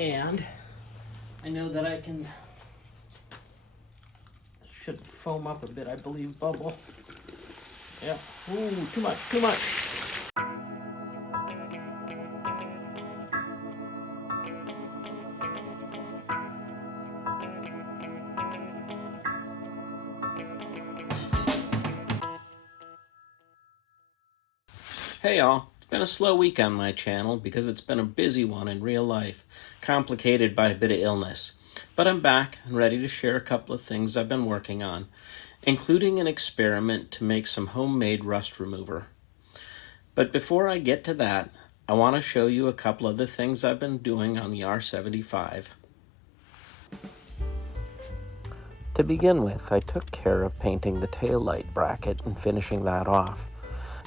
And I know that I can, should foam up a bit, I believe, bubble. Yeah, ooh, too much, too much. Hey y'all, it's been a slow week on my channel because it's been a busy one in real life, complicated by a bit of illness. But I'm back and ready to share a couple of things I've been working on, including an experiment to make some homemade rust remover. But before I get to that, I want to show you a couple of the things I've been doing on the R75. To begin with, I took care of painting the taillight bracket and finishing that off.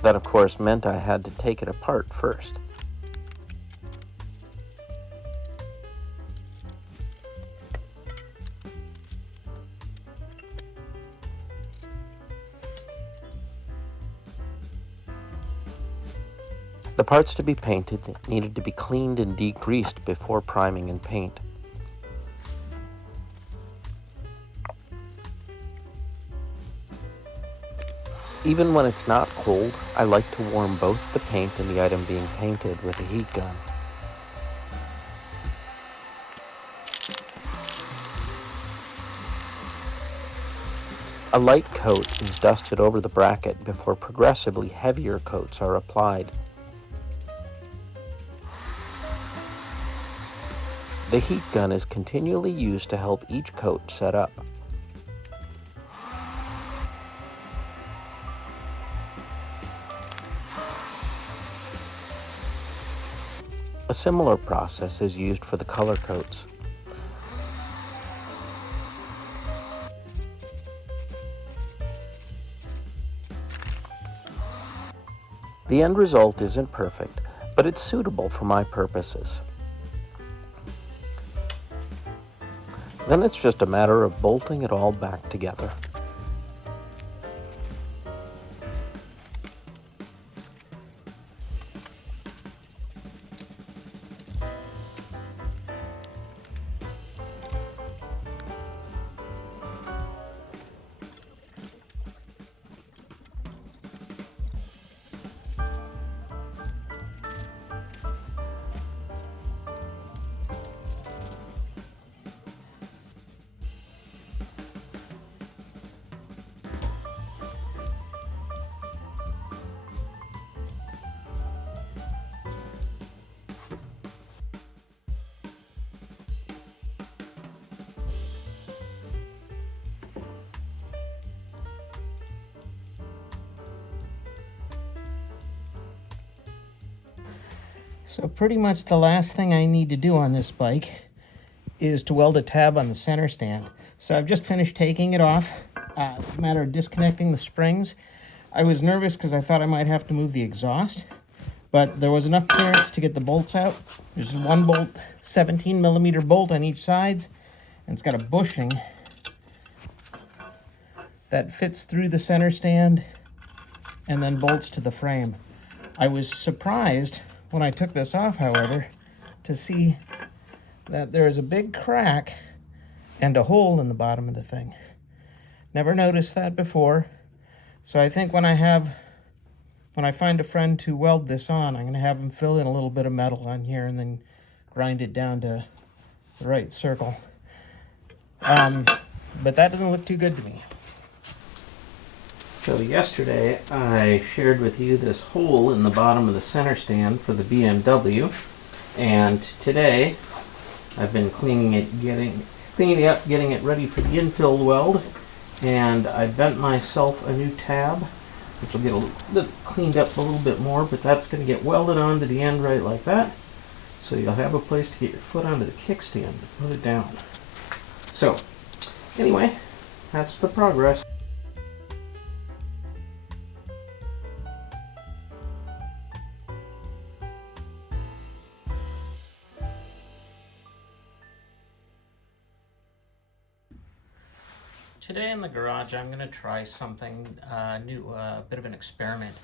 That, of course, meant I had to take it apart first. The parts to be painted needed to be cleaned and degreased before priming and paint. Even when it's not cold, I like to warm both the paint and the item being painted with a heat gun. A light coat is dusted over the bracket before progressively heavier coats are applied. The heat gun is continually used to help each coat set up. A similar process is used for the color coats. The end result isn't perfect, but it's suitable for my purposes. Then it's just a matter of bolting it all back together. So pretty much the last thing I need to do on this bike is to weld a tab on the center stand. So I've just finished taking it off. It's a matter of disconnecting the springs. I was nervous because I thought I might have to move the exhaust, but there was enough clearance to get the bolts out. There's one bolt, 17 millimeter bolt on each side, and it's got a bushing that fits through the center stand and then bolts to the frame. I was surprised when I took this off, however, to see that there is a big crack and a hole in the bottom of the thing. Never noticed that before. So I think when I find a friend to weld this on, I'm going to have him fill in a little bit of metal on here and then grind it down to the right circle. But that doesn't look too good to me. So yesterday I shared with you this hole in the bottom of the center stand for the BMW, and today I've been cleaning it up, getting it ready for the infill weld, and I bent myself a new tab, which will get a little cleaned up a little bit more, but that's going to get welded onto the end right like that, so you'll have a place to get your foot onto the kickstand to put it down. So anyway, that's the progress. Today in the garage, I'm going to try something new, a bit of an experiment.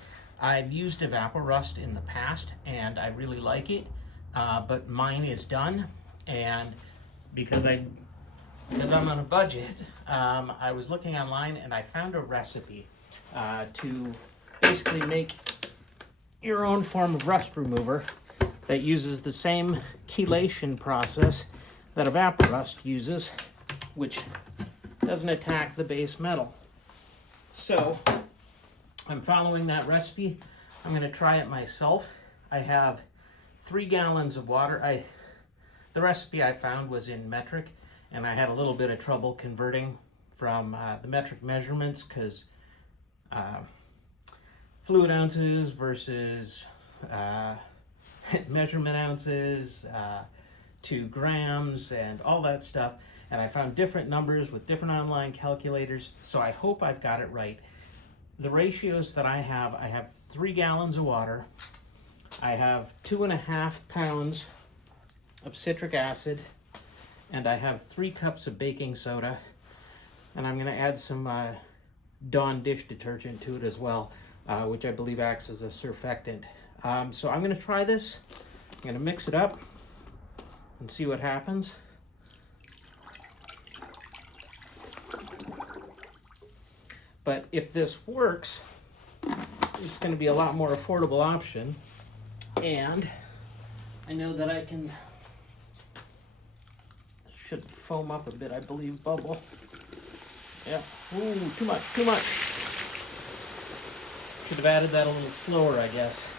I've used Evaporust in the past, and I really like it, but mine is done, And because I'm on a budget, I was looking online and I found a recipe to basically make your own form of rust remover that uses the same chelation process that Evaporust uses, which doesn't attack the base metal. So I'm following that recipe. I'm going to try it myself. I have 3 gallons of water. The recipe I found was in metric, and I had a little bit of trouble converting from the metric measurements because fluid ounces versus measurement ounces to grams and all that stuff. And I found different numbers with different online calculators, so I hope I've got it right. The ratios that I have 3 gallons of water, I have 2.5 pounds of citric acid, and I have 3 cups of baking soda, and I'm going to add some Dawn dish detergent to it as well, which I believe acts as a surfactant. So I'm going to try this. I'm going to mix it up and see what happens. But if this works, it's going to be a lot more affordable option. And I know that I can, should foam up a bit, I believe, bubble. Yeah, ooh, too much. Should have added that a little slower, I guess.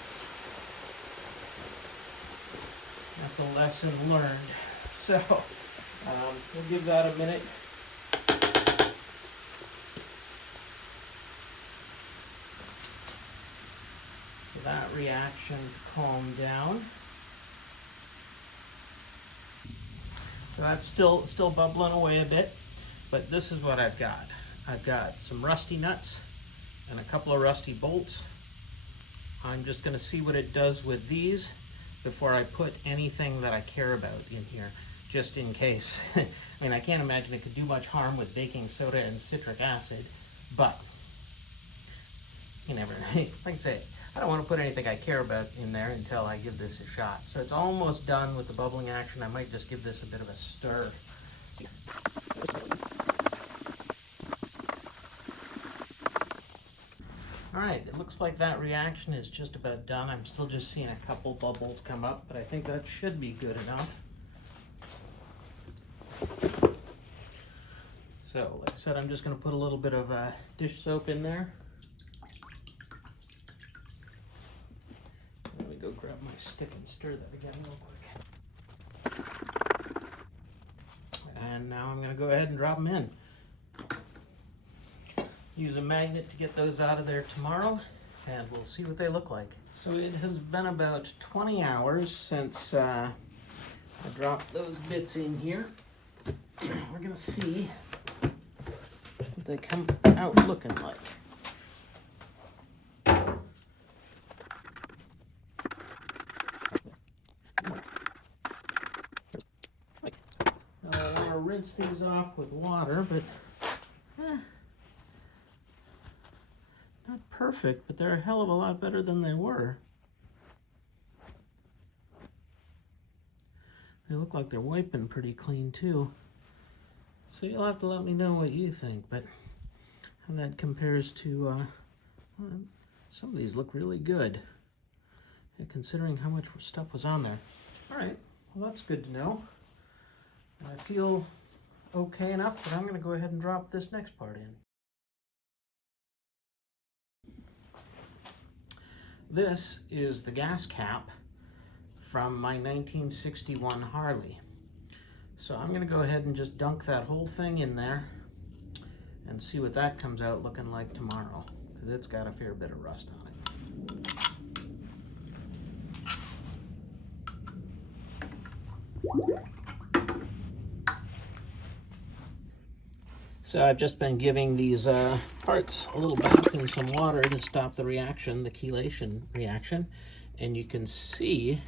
That's a lesson learned. So, we'll give that a minute. For that reaction to calm down. So that's still bubbling away a bit, but this is what I've got. I've got some rusty nuts and a couple of rusty bolts. I'm just going to see what it does with these before I put anything that I care about in here, just in case. I mean, I can't imagine it could do much harm with baking soda and citric acid, but you never know. Like I say, I don't want to put anything I care about in there until I give this a shot. So it's almost done with the bubbling action. I might just give this a bit of a stir. All right, it looks like that reaction is just about done. I'm still just seeing a couple bubbles come up, but I think that should be good enough. So, like I said, I'm just going to put a little bit of dish soap in there. Let me go grab my stick and stir that again real quick. And now I'm going to go ahead and drop them in. Use a magnet to get those out of there tomorrow, and we'll see what they look like. So it has been about 20 hours since I dropped those bits in here. We're going to see what they come out looking like. Now I want to rinse these off with water, but not perfect, but they're a hell of a lot better than they were. They look like they're wiping pretty clean too. So you'll have to let me know what you think, but how that compares to, some of these look really good, considering how much stuff was on there. All right, well that's good to know. I feel okay enough that I'm going to go ahead and drop this next part in. This is the gas cap from my 1961 Harley. So I'm going to go ahead and just dunk that whole thing in there and see what that comes out looking like tomorrow, because it's got a fair bit of rust on it. So I've just been giving these parts a little bath in some water to stop the reaction, the chelation reaction, and you can see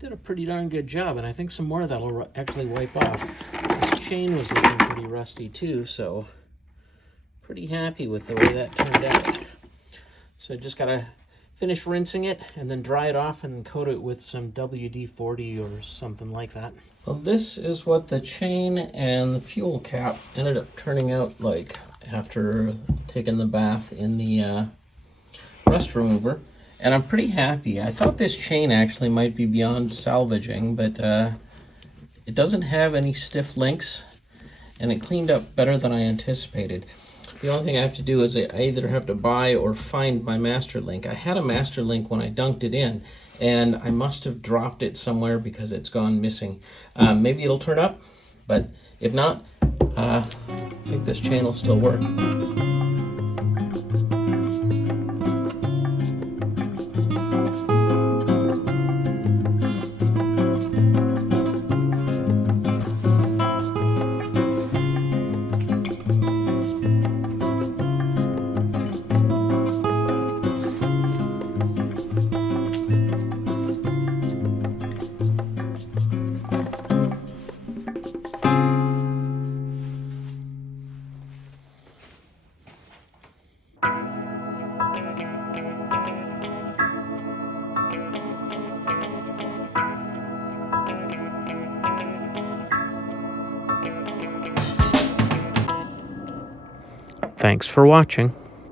did a pretty darn good job, and I think some more of that will actually wipe off. This chain was looking pretty rusty too, so pretty happy with the way that turned out. So just gotta finish rinsing it and then dry it off and coat it with some WD-40 or something like that. Well, this is what the chain and the fuel cap ended up turning out like after taking the bath in the rust remover. And I'm pretty happy. I thought this chain actually might be beyond salvaging, but it doesn't have any stiff links, and it cleaned up better than I anticipated. The only thing I have to do is I either have to buy or find my master link. I had a master link when I dunked it in, and I must have dropped it somewhere because it's gone missing. Maybe it'll turn up, but if not, I think this chain will still work. Thanks for watching.